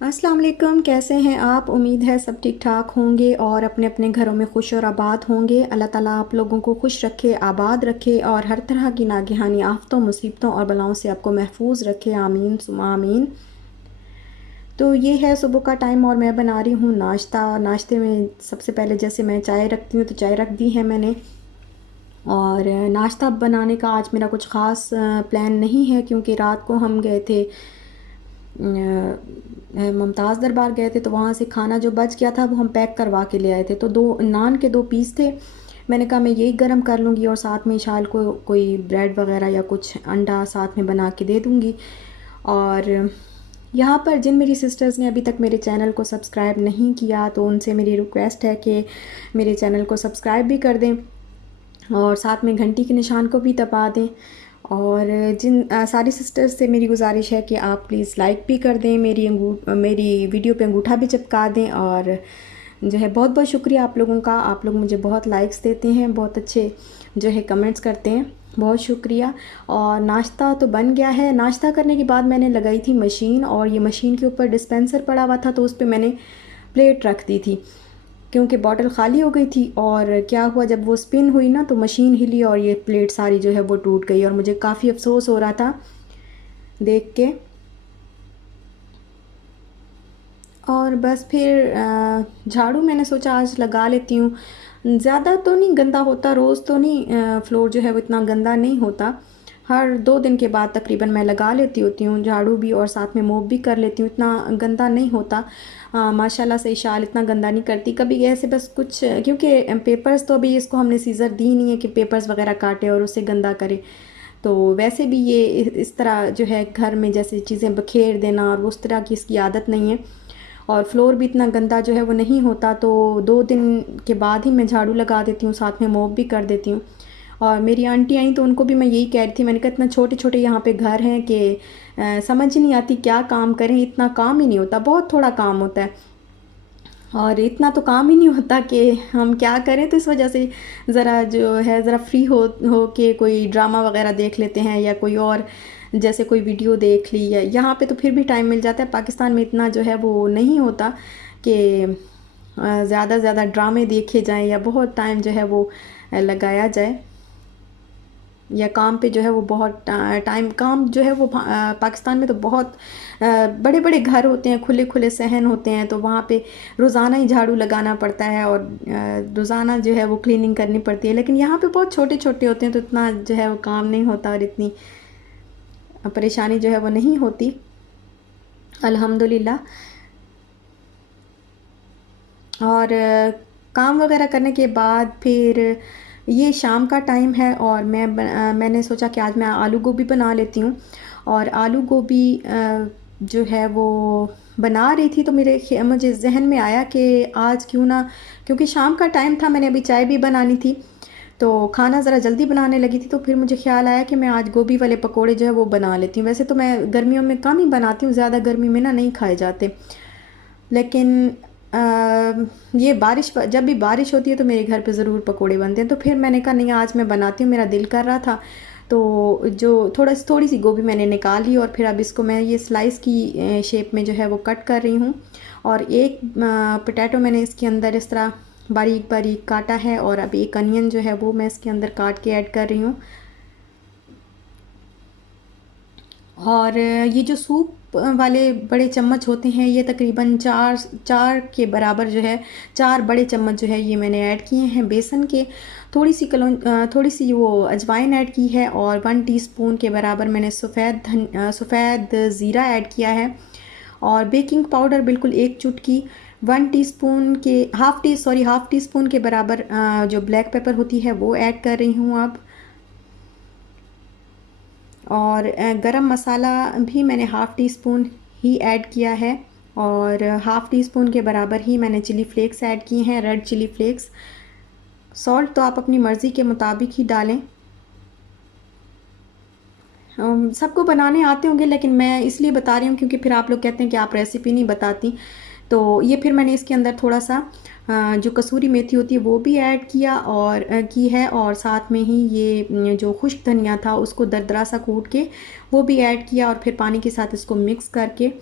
अस्सलाम वालेकुम, कैसे हैं आप? उम्मीद है सब ठीक ठाक होंगे और अपने अपने घरों में खुश और आबाद होंगे। अल्लाह ताला आप लोगों को खुश रखे, आबाद रखे और हर तरह की नागहानी आफ़तों, मुसीबतों और बलाओं से आपको महफूज रखे। आमीन सुम्मा आमीन। तो ये है सुबह का टाइम और मैं बना रही हूँ नाश्ता। नाश्ते में सबसे पहले जैसे मैं चाय रखती हूँ तो चाय रख दी है मैंने। और नाश्ता बनाने का आज मेरा कुछ ख़ास प्लान नहीं है, क्योंकि रात को हम गए थे मुमताज़ दरबार गए थे, तो वहाँ से खाना जो बच गया था वो हम पैक करवा के ले आए थे। तो दो नान के दो पीस थे, मैंने कहा मैं यही गर्म कर लूँगी और साथ में शाल को कोई ब्रेड वगैरह या कुछ अंडा साथ में बना के दे दूँगी। और यहाँ पर जिन मेरी सिस्टर्स ने अभी तक मेरे चैनल को सब्सक्राइब नहीं किया तो उनसे मेरी रिक्वेस्ट है कि मेरे चैनल को सब्सक्राइब भी कर दें और साथ में घंटी के निशान को भी दबा दें। और जिन सारी सिस्टर्स से मेरी गुजारिश है कि आप प्लीज़ लाइक भी कर दें, मेरी वीडियो पे अंगूठा भी चिपका दें। और जो है बहुत बहुत शुक्रिया आप लोगों का, आप लोग मुझे बहुत लाइक्स देते हैं, बहुत अच्छे जो है कमेंट्स करते हैं, बहुत शुक्रिया। और नाश्ता तो बन गया है। नाश्ता करने के बाद मैंने लगाई थी मशीन, और ये मशीन के ऊपर डिस्पेंसर पड़ा हुआ था तो उस पर मैंने प्लेट रख दी थी, क्योंकि बॉटल ख़ाली हो गई थी। और क्या हुआ, जब वो स्पिन हुई ना तो मशीन हिली और ये प्लेट सारी जो है वो टूट गई, और मुझे काफ़ी अफसोस हो रहा था देख के। और बस फिर झाड़ू मैंने सोचा आज लगा लेती हूँ। ज़्यादा तो नहीं गंदा होता, रोज़ तो नहीं, फ्लोर जो है वो इतना गंदा नहीं होता। हर 2 दिन के बाद तकरीबन मैं लगा लेती होती हूँ झाड़ू भी, और साथ में मोप भी कर लेती हूँ, इतना गंदा नहीं होता। माशाल्लाह से शाल इतना गंदा नहीं करती कभी ऐसे, बस कुछ क्योंकि पेपर्स तो अभी इसको हमने सीज़र दी नहीं है कि पेपर्स वगैरह काटे और उसे गंदा करे। तो वैसे भी ये इस तरह जो है घर में जैसे चीज़ें बखेर देना और उस तरह की इसकी आदत नहीं है। और फ्लोर भी इतना गंदा जो है वो नहीं होता, तो 2 दिन के बाद ही मैं झाड़ू लगा देती हूँ, साथ में मोप भी कर देती हूँ। और मेरी आंटी आई तो उनको भी मैं यही कह रही थी, मैंने कहा इतना छोटे छोटे यहाँ पे घर हैं कि समझ ही नहीं आती क्या काम करें, इतना काम ही नहीं होता, बहुत थोड़ा काम होता है और इतना तो काम ही नहीं होता कि हम क्या करें। तो इस वजह से ज़रा जो है ज़रा फ्री हो के कोई ड्रामा वगैरह देख लेते हैं, या कोई और जैसे कोई वीडियो देख ली। या यहाँ पे तो फिर भी टाइम मिल जाता है, पाकिस्तान में इतना जो है वो नहीं होता कि ज़्यादा से ज़्यादा ड्रामे देखे जाएं या बहुत टाइम जो है वो लगाया जाए, या काम पे जो है वो बहुत टाइम काम जो है वो पाकिस्तान में तो बहुत बड़े बड़े घर होते हैं, खुले खुले सहन होते हैं, तो वहाँ पे रोज़ाना ही झाड़ू लगाना पड़ता है और रोज़ाना जो है वो क्लीनिंग करनी पड़ती है। लेकिन यहाँ पे बहुत छोटे छोटे होते हैं तो इतना जो है वो काम नहीं होता और इतनी परेशानी जो है वो नहीं होती, अल्हम्दुलिल्लाह। और काम वगैरह करने के बाद फिर ये शाम का टाइम है और मैंने सोचा कि आज मैं आलू गोभी बना लेती हूँ। और आलू गोभी जो है वो बना रही थी तो मुझे जहन में आया कि आज क्यों ना, क्योंकि शाम का टाइम था, मैंने अभी चाय भी बनानी थी तो खाना ज़रा जल्दी बनाने लगी थी, तो फिर मुझे ख़्याल आया कि मैं आज गोभी वाले पकोड़े जो है वो बना लेती हूँ। वैसे तो मैं गर्मियों में कम ही बनाती हूँ, ज़्यादा गर्मी में ना नहीं खाए जाते, लेकिन ये जब भी बारिश होती है तो मेरे घर पे ज़रूर पकोड़े बनते हैं। तो फिर मैंने कहा नहीं आज मैं बनाती हूँ, मेरा दिल कर रहा था। तो जो थोड़ी सी गोभी मैंने निकाल ली और फिर अब इसको मैं ये स्लाइस की शेप में जो है वो कट कर रही हूँ। और एक पोटैटो मैंने इसके अंदर इस तरह बारीक बारीक काटा है, और अब एक अनियन जो है वो मैं इसके अंदर काट के ऐड कर रही हूँ। और ये जो सूप वाले बड़े चम्मच होते हैं ये तकरीबन चार चार के बराबर जो है, 4 बड़े चम्मच जो है ये मैंने ऐड किए हैं बेसन के। थोड़ी सी वो अजवाइन ऐड की है, और 1 टीस्पून के बराबर मैंने सफ़ेद ज़ीरा ऐड किया है। और बेकिंग पाउडर बिल्कुल 1 चुटकी, 1 टीस्पून के हाफ़ टी स्पून के बराबर जो ब्लैक पेपर होती है वो ऐड कर रही हूँ अब। और गरम मसाला भी मैंने हाफ़ टी स्पून ही ऐड किया है, और हाफ़ टी स्पून के बराबर ही मैंने चिली फ्लेक्स ऐड किए हैं, रेड चिली फ्लेक्स। सॉल्ट तो आप अपनी मर्ज़ी के मुताबिक ही डालें। सबको बनाने आते होंगे, लेकिन मैं इसलिए बता रही हूँ क्योंकि फिर आप लोग कहते हैं कि आप रेसिपी नहीं बताती। तो ये फिर मैंने इसके अंदर थोड़ा सा जो कसूरी मेथी होती है वो भी ऐड किया और की है, और साथ में ही ये जो खुश्क धनिया था उसको दरदरा सा कूट के वो भी ऐड किया, और फिर पानी के साथ इसको मिक्स करके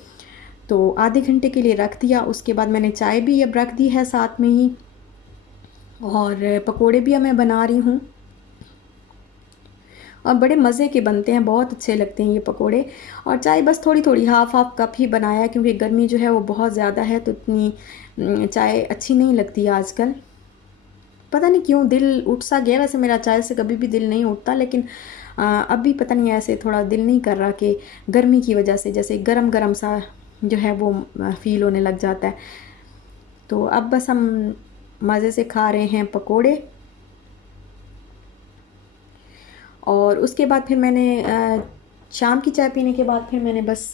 तो आधे घंटे के लिए रख दिया। उसके बाद मैंने चाय भी अब रख दी है साथ में ही, और पकोड़े भी अब मैं बना रही हूँ, और बड़े मज़े के बनते हैं, बहुत अच्छे लगते हैं ये पकोड़े। और चाय बस थोड़ी थोड़ी हाफ़ हाफ़ कप ही बनाया, क्योंकि गर्मी जो है वो बहुत ज़्यादा है, तो इतनी चाय अच्छी नहीं लगती आजकल। पता नहीं क्यों दिल उठ सा गया, वैसे मेरा चाय से कभी भी दिल नहीं उठता, लेकिन अभी पता नहीं ऐसे थोड़ा दिल नहीं कर रहा, कि गर्मी की वजह से जैसे गरम गरम सा जो है वो फ़ील होने लग जाता है। तो अब बस हम मज़े से खा रहे हैं पकोड़े। और उसके बाद फिर मैंने शाम की चाय पीने के बाद फिर मैंने बस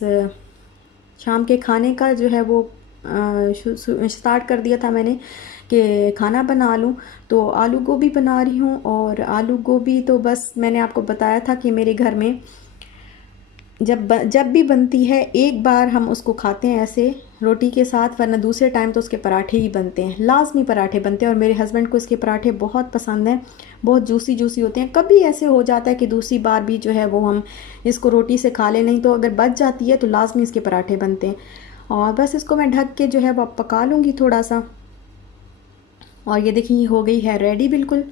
शाम के खाने का जो है वो स्टार्ट कर दिया था मैंने, कि खाना बना लूँ। तो आलू गोभी बना रही हूँ, और आलू गोभी तो बस मैंने आपको बताया था कि मेरे घर में जब भी बनती है एक बार हम उसको खाते हैं ऐसे रोटी के साथ, वरना दूसरे टाइम तो उसके पराठे ही बनते हैं, लाजमी पराठे बनते हैं। और मेरे हस्बैंड को इसके पराठे बहुत पसंद हैं, बहुत जूसी जूसी होते हैं। कभी ऐसे हो जाता है कि दूसरी बार भी जो है वो हम इसको रोटी से खा लें, नहीं तो अगर बच जाती है तो लाजमी इसके पराठे बनते हैं। और बस इसको मैं ढक के जो है वो पका लूँगी थोड़ा सा। और ये देखिए हो गई है रेडी बिल्कुल।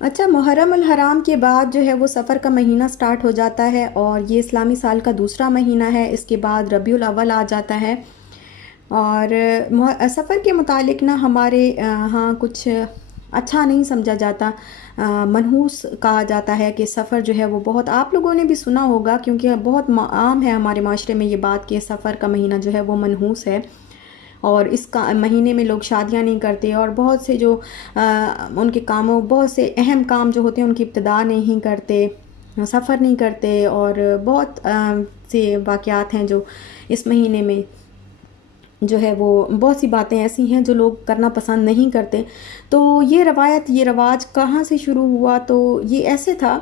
अच्छा, मुहर्रम अल हराम के बाद जो है वो सफ़र का महीना स्टार्ट हो जाता है, और ये इस्लामी साल का दूसरा महीना है। इसके बाद रबीउल अव्वल आ जाता है। और सफ़र के मुतालिक ना हमारे यहाँ कुछ अच्छा नहीं समझा जाता, मनहूस कहा जाता है कि सफ़र जो है वो बहुत, आप लोगों ने भी सुना होगा, क्योंकि बहुत आम है हमारे माशरे में ये बात कि सफ़र का महीना जो है वो मनहूस है, और इस महीने में लोग शादियां नहीं करते, और बहुत से जो उनके कामों, बहुत से अहम काम जो होते हैं उनकी इब्तिदा नहीं करते, सफ़र नहीं करते, और बहुत से वाक़यात हैं जो इस महीने में जो है वो, बहुत सी बातें ऐसी हैं जो लोग करना पसंद नहीं करते। तो ये रवायत, ये रवाज कहाँ से शुरू हुआ? तो ये ऐसे था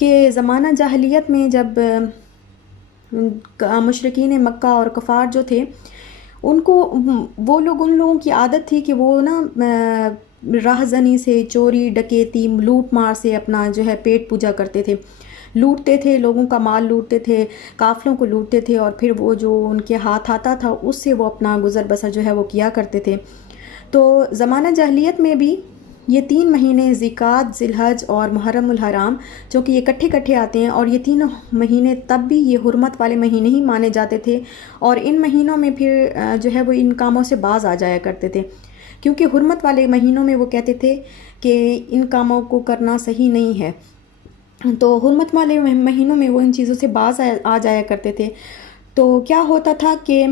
कि ज़माना जाहिलियत में जब मुशरिकीन मक्का और कफ़ार जो थे, उनको वो लोग, उन लोगों की आदत थी कि वो ना राहज़नी से, चोरी डकैती, लूट मार से अपना जो है पेट पूजा करते थे। लूटते थे, लोगों का माल लूटते थे, काफ़िलों को लूटते थे, और फिर वो जो उनके हाथ आता था उससे वो अपना गुज़र बसर जो है वो किया करते थे। तो ज़माना जाहिलियत में भी ये 3 महीने ज़िकात, ज़िलहज और मुहर्रम उल हराम, जो कि ये इकट्ठे इकट्ठे आते हैं, और ये तीनों महीने तब भी ये हुर्मत वाले महीने ही माने जाते थे। और इन महीनों में फिर जो है वो इन कामों से बाज़ आ जाया करते थे, क्योंकि हुर्मत वाले महीनों में वो कहते थे कि इन कामों को करना सही नहीं है। तो हुर्मत वाले महीनों में वो इन चीज़ों से बाज़ आ जाया करते थे। तो क्या होता था कि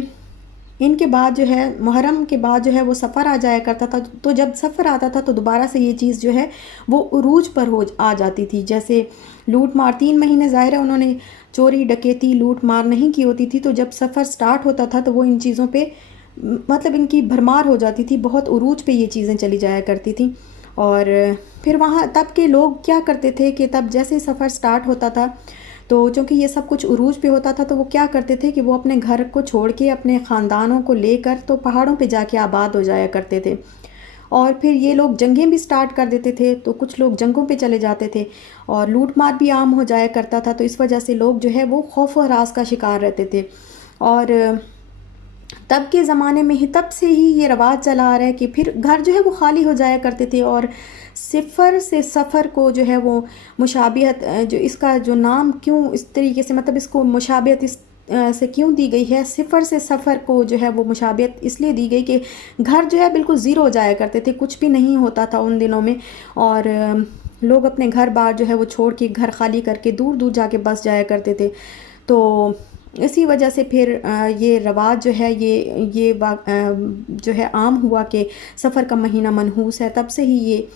इनके बाद जो है, मुहर्रम के बाद जो है वो सफ़र आ जाया करता था। तो जब सफ़र आता था तो दोबारा से ये चीज़ जो है वो उरूज पर हो आ जाती थी। जैसे लूट मार, 3 महीने ज़ाहिर है उन्होंने चोरी डकैती लूट मार नहीं की होती थी, तो जब सफ़र स्टार्ट होता था तो वो इन चीज़ों पे मतलब इनकी भरमार हो जाती थी, बहुत उरूज पे ये चीज़ें चली जाया करती थी। और फिर वहाँ तब के लोग क्या करते थे कि तब जैसे ही सफ़र स्टार्ट होता था, तो चूँकि ये सब कुछ उरूज पे होता था, तो वो क्या करते थे कि वो अपने घर को छोड़ के अपने ख़ानदानों को लेकर तो पहाड़ों पे जाके आबाद हो जाया करते थे। और फिर ये लोग जंगें भी स्टार्ट कर देते थे, तो कुछ लोग जंगों पे चले जाते थे, और लूट मार भी आम हो जाया करता था। तो इस वजह से लोग जो है वो खौफ व हरास का शिकार रहते थे। और तब के ज़माने में ही, तब से ही ये रवाज चला आ रहा है कि फिर घर जो है वो खाली हो जाया करते थे। और सिफ़र से सफ़र को जो है वो मुशाबियत, जो इसका जो नाम क्यों इस तरीके से, मतलब इसको मुशाबियत इस से क्यों दी गई है, सिफ़र से सफ़र को जो है वो मुशाबियत इसलिए दी गई कि घर जो है बिल्कुल ज़ीरो हो जाया करते थे, कुछ भी नहीं होता था उन दिनों में। और लोग अपने घर बार जो है वो छोड़ के, घर खाली करके दूर दूर जाके बस जाया करते थे। तो इसी वजह से फिर ये रवाज जो है ये जो है आम हुआ कि सफ़र का महीना मनहूस है। तब से ही ये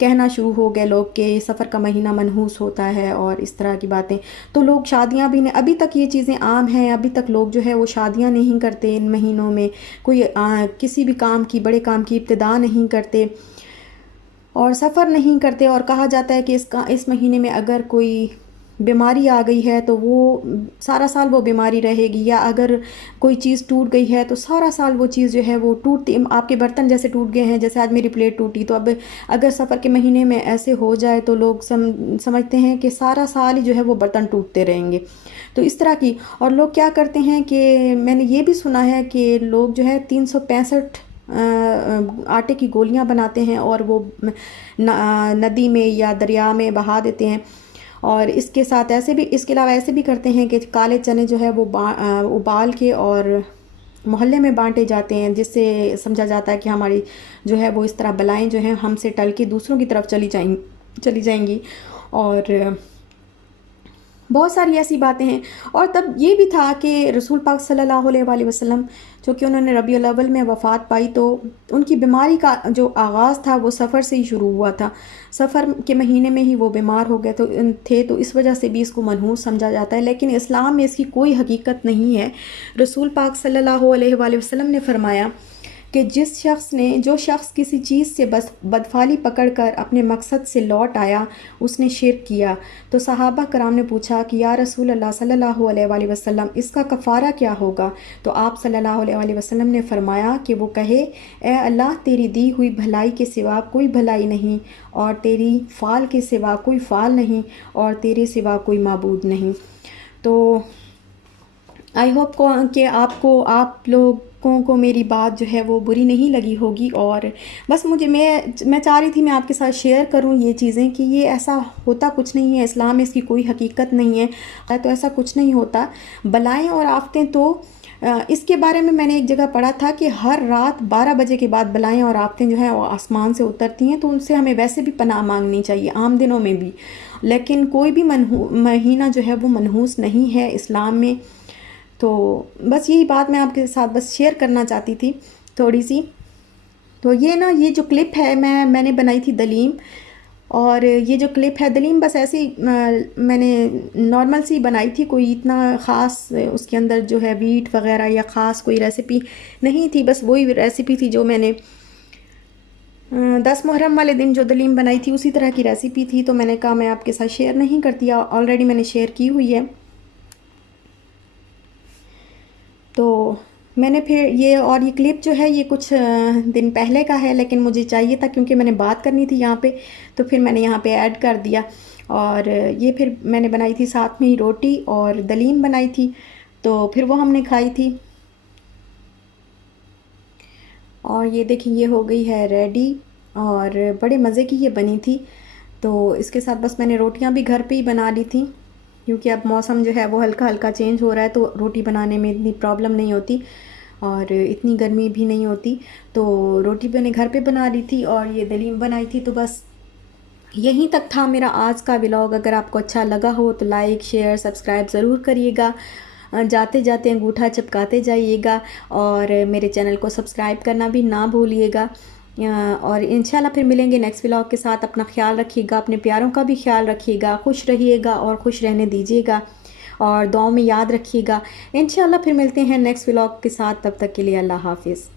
कहना शुरू हो गए लोग कि सफ़र का महीना मनहूस होता है, और इस तरह की बातें। तो लोग शादियां भी नहीं, अभी तक ये चीज़ें आम हैं, अभी तक लोग जो है वो शादियां नहीं करते इन महीनों में, कोई किसी भी काम की, बड़े काम की इब्तिदा नहीं करते, और सफ़र नहीं करते। और कहा जाता है कि इस महीने में अगर कोई बीमारी आ गई है तो वो सारा साल वो बीमारी रहेगी, या अगर कोई चीज़ टूट गई है तो सारा साल वो चीज़ जो है वो टूटती, आपके बर्तन जैसे टूट गए हैं, जैसे आज मेरी प्लेट टूटी, तो अब अगर सफ़र के महीने में ऐसे हो जाए तो लोग समझते हैं कि सारा साल ही जो है वो बर्तन टूटते रहेंगे। तो इस तरह की, और लोग क्या करते हैं कि मैंने ये भी सुना है कि लोग जो है 365 आटे की गोलियां बनाते हैं और वो नदी में या दरिया में बहा देते हैं। और इसके साथ ऐसे भी, इसके अलावा ऐसे भी करते हैं कि काले चने जो है वो उबाल के और मोहल्ले में बांटे जाते हैं, जिससे समझा जाता है कि हमारी जो है वो इस तरह बलाएं जो हैं हमसे टल के दूसरों की तरफ चली जाएंगी। और बहुत सारी ऐसी बातें हैं। और तब ये भी था कि रसूल पाक सल्लल्लाहु अलैहि वसल्लम, जो कि उन्होंने रबीउल अव्वल में वफ़ात पाई, तो उनकी बीमारी का जो आगाज़ था वो सफ़र से ही शुरू हुआ था। सफ़र के महीने में ही वो बीमार हो गए तो इस वजह से भी इसको मनहूस समझा जाता है, लेकिन इस्लाम में इसकी कोई हकीकत नहीं है। रसूल पाक सल्लल्लाहु अलैहि वसल्लम ने फरमाया कि जो शख्स किसी चीज़ से बस बदफाली पकड़कर अपने मकसद से लौट आया, उसने शिर्क किया। तो सहाबा कराम ने पूछा कि या रसूल अल्लाह सल्लल्लाहु अलैहि वसल्लम, इसका कफ़ारा क्या होगा? तो आप सल्लल्लाहु अलैहि वसल्लम ने फरमाया कि वो कहे, ए अल्लाह, तेरी दी हुई भलाई के सिवा कोई भलाई नहीं, और तेरी फ़ाल के सिवा कोई फ़ाल नहीं, और तेरे सिवा कोई माबूद नहीं। तो आई होप कि आप लोगों को मेरी बात जो है वो बुरी नहीं लगी होगी। और बस मैं चाह रही थी मैं आपके साथ शेयर करूं ये चीज़ें कि ये ऐसा होता कुछ नहीं है, इस्लाम में इसकी कोई हकीकत नहीं है। तो ऐसा कुछ नहीं होता। बलाएं और आफतें तो इसके बारे में मैंने एक जगह पढ़ा था कि हर रात 12 बजे के बाद बलाएं और आफतें जो हैं वो आसमान से उतरती हैं, तो उनसे हमें वैसे भी पनाह मांगनी चाहिए, आम दिनों में भी। लेकिन कोई भी महीना जो है वो मनहूस नहीं है इस्लाम में। तो बस यही बात मैं आपके साथ बस शेयर करना चाहती थी थोड़ी सी। तो ये जो क्लिप है मैंने बनाई थी दलीम, और ये जो क्लिप है दलीम बस ऐसी मैंने नॉर्मल सी बनाई थी, कोई इतना ख़ास उसके अंदर जो है वीट वगैरह या ख़ास कोई रेसिपी नहीं थी। बस वही रेसिपी थी जो मैंने 10 मुहर्रम वाले दिन जो दलीम बनाई थी, उसी तरह की रेसिपी थी। तो मैंने कहा मैं आपके साथ शेयर नहीं करती, ऑलरेडी मैंने शेयर की हुई है। तो मैंने फिर ये क्लिप जो है ये कुछ दिन पहले का है, लेकिन मुझे चाहिए था क्योंकि मैंने बात करनी थी यहाँ पे, तो फिर मैंने यहाँ पे ऐड कर दिया। और ये फिर मैंने बनाई थी, साथ में ही रोटी और दलीम बनाई थी, तो फिर वो हमने खाई थी। और ये देखिए ये हो गई है रेडी, और बड़े मज़े की ये बनी थी। तो इसके साथ बस मैंने रोटियां भी घर पे ही बना ली थी, क्योंकि अब मौसम जो है वो हल्का हल्का चेंज हो रहा है, तो रोटी बनाने में इतनी प्रॉब्लम नहीं होती और इतनी गर्मी भी नहीं होती। तो रोटी मैंने घर पे बना ली थी और ये दलीम बनाई थी। तो बस यहीं तक था मेरा आज का व्लॉग। अगर आपको अच्छा लगा हो तो लाइक शेयर सब्सक्राइब ज़रूर करिएगा, जाते जाते अंगूठा चिपकाते जाइएगा, और मेरे चैनल को सब्सक्राइब करना भी ना भूलिएगा। और इंशाल्लाह फिर मिलेंगे नेक्स्ट व्लॉग के साथ। अपना ख्याल रखिएगा, अपने प्यारों का भी ख्याल रखिएगा, खुश रहिएगा और खुश रहने दीजिएगा, और दुआओं में याद रखिएगा। इंशाल्लाह फिर मिलते हैं नेक्स्ट व्लॉग के साथ। तब तक के लिए अल्लाह हाफिज़।